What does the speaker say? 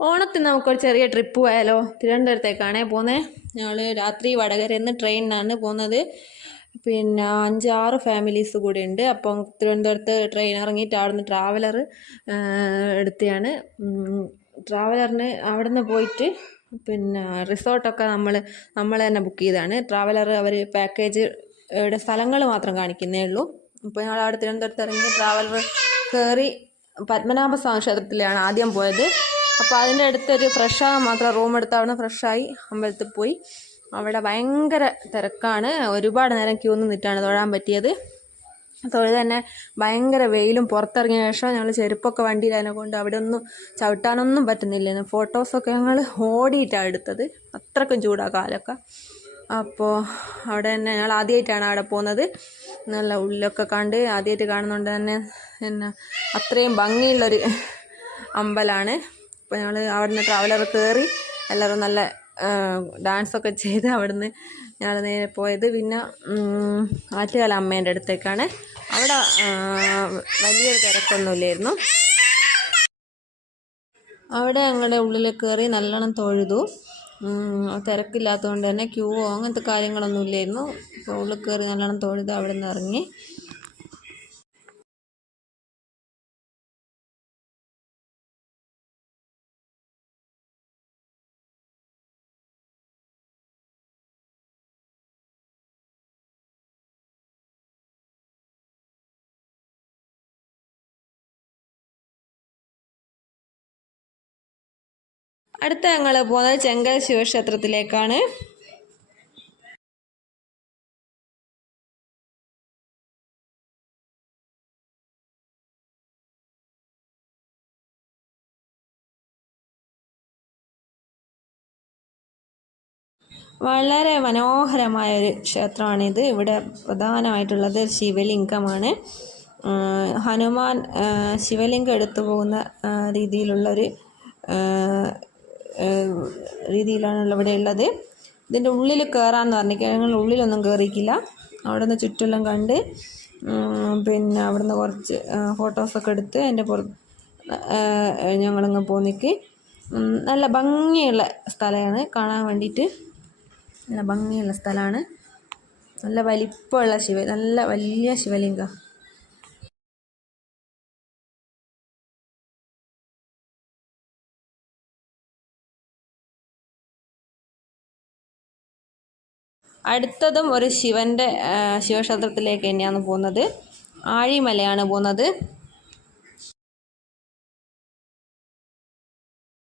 ഓണത്തിന് നമുക്കൊരു ചെറിയ ട്രിപ്പ് പോയാലോ? തിരുവനന്തപുരത്തേക്കാണേ പോകുന്നത്. ഞങ്ങൾ രാത്രി വടകരയിൽ നിന്ന് ട്രെയിനിനാണ് പോകുന്നത്. പിന്നെ 5-6 ഫാമിലീസ് കൂടി ഉണ്ട്. അപ്പം തിരുവനന്തപുരത്ത് ട്രെയിൻ ഇറങ്ങിയിട്ട് അവിടുന്ന് ട്രാവലർ എടുത്തതാണ്. ട്രാവലറിന് അവിടെ നിന്ന് പോയിട്ട് പിന്നെ റിസോർട്ടൊക്കെ നമ്മൾ തന്നെ ബുക്ക് ചെയ്തതാണ്. ട്രാവലർ അവർ പാക്കേജ് സ്ഥലങ്ങൾ മാത്രം കാണിക്കുന്നേ ഉള്ളൂ. അപ്പോൾ ഞങ്ങൾ അവിടെ തിരുവനന്തപുരത്ത് ഇറങ്ങി ട്രാവലർ കയറി പത്മനാഭസ്വാമി ക്ഷേത്രത്തിലാണ് ആദ്യം പോയത്. അപ്പോൾ അതിൻ്റെ അടുത്തൊരു ഫ്രഷാകാൻ മാത്രം റൂം എടുത്ത് അവിടെ നിന്ന് ഫ്രഷായി അമ്പലത്തിൽ പോയി. അവിടെ ഭയങ്കര തിരക്കാണ്. ഒരുപാട് നേരം ക്യൂ നിന്നിട്ടാണ് തൊഴാൻ പറ്റിയത്. തൊഴുത് തന്നെ ഭയങ്കര വെയിലും. പുറത്തിറങ്ങിയ ശേഷം ഞങ്ങൾ ചെരുപ്പൊക്കെ വണ്ടിയിൽ അതിനെ കൊണ്ട് അവിടെ ഒന്നും ചവിട്ടാനൊന്നും പറ്റുന്നില്ല. ഫോട്ടോസൊക്കെ ഞങ്ങൾ ഓടിയിട്ടാണ് എടുത്തത്. അത്രയ്ക്കും ചൂടാണ് കാലൊക്കെ. അപ്പോൾ അവിടെ തന്നെ ഞങ്ങൾ ആദ്യമായിട്ടാണ് അവിടെ പോകുന്നത്. നല്ല ഉള്ളിലൊക്കെ കണ്ട് ആദ്യമായിട്ട് കാണുന്നതുകൊണ്ട് തന്നെ പിന്നെ അത്രയും ഭംഗിയുള്ളൊരു അമ്പലമാണ്. അപ്പോൾ ഞങ്ങൾ അവിടെ നിന്ന് ട്രാവലർ കയറി എല്ലാവരും നല്ല ഡാൻസൊക്കെ ചെയ്ത് അവിടുന്ന് ഞങ്ങൾ നേരെ പോയത് പിന്നെ ആറ്റുകാല അമ്മേൻ്റെ അടുത്തേക്കാണ്. അവിടെ വലിയൊരു തിരക്കൊന്നുമില്ലായിരുന്നു. അവിടെ ഞങ്ങളുടെ ഉള്ളിൽ കയറി നല്ലോണം തൊഴുതു. തിരക്കില്ലാത്തതുകൊണ്ട് തന്നെ ക്യൂവോ അങ്ങനത്തെ കാര്യങ്ങളൊന്നും ഇല്ലായിരുന്നു. അപ്പോൾ ഉള്ളിൽ കയറി നല്ലോണം തൊഴുത് അവിടെ നിന്ന് ഇറങ്ങി. അടുത്ത ഞങ്ങൾ പോകുന്നത് ചെങ്കൽ ശിവക്ഷേത്രത്തിലേക്കാണ്. വളരെ മനോഹരമായൊരു ക്ഷേത്രമാണിത്. ഇവിടെ പ്രധാനമായിട്ടുള്ളത് ശിവലിംഗമാണ്. ഹനുമാൻ ശിവലിംഗം എടുത്തു പോകുന്ന രീതിയിലുള്ളൊരു രീതിയിലാണ് ഇവിടെ ഉള്ളത്. ഇതിൻ്റെ ഉള്ളിൽ കയറാമെന്ന് പറഞ്ഞിട്ട് ഞങ്ങൾ ഉള്ളിലൊന്നും കയറിയിട്ടില്ല. അവിടെ നിന്ന് ചുറ്റെല്ലാം കണ്ട് പിന്നെ അവിടെ നിന്ന് കുറച്ച് ഫോട്ടോസൊക്കെ എടുത്ത് അതിൻ്റെ ഞങ്ങളങ്ങ് പോന്നിക്ക്. നല്ല ഭംഗിയുള്ള സ്ഥലമാണ് കാണാൻ വേണ്ടിയിട്ട്. നല്ല ഭംഗിയുള്ള സ്ഥലമാണ്. നല്ല വലിപ്പമുള്ള നല്ല വലിയ ശിവലിംഗം. അടുത്തതും ഒരു ശിവക്ഷേത്രത്തിലേക്ക് തന്നെയാണ് പോകുന്നത്. ആഴിമലയാണ് പോകുന്നത്.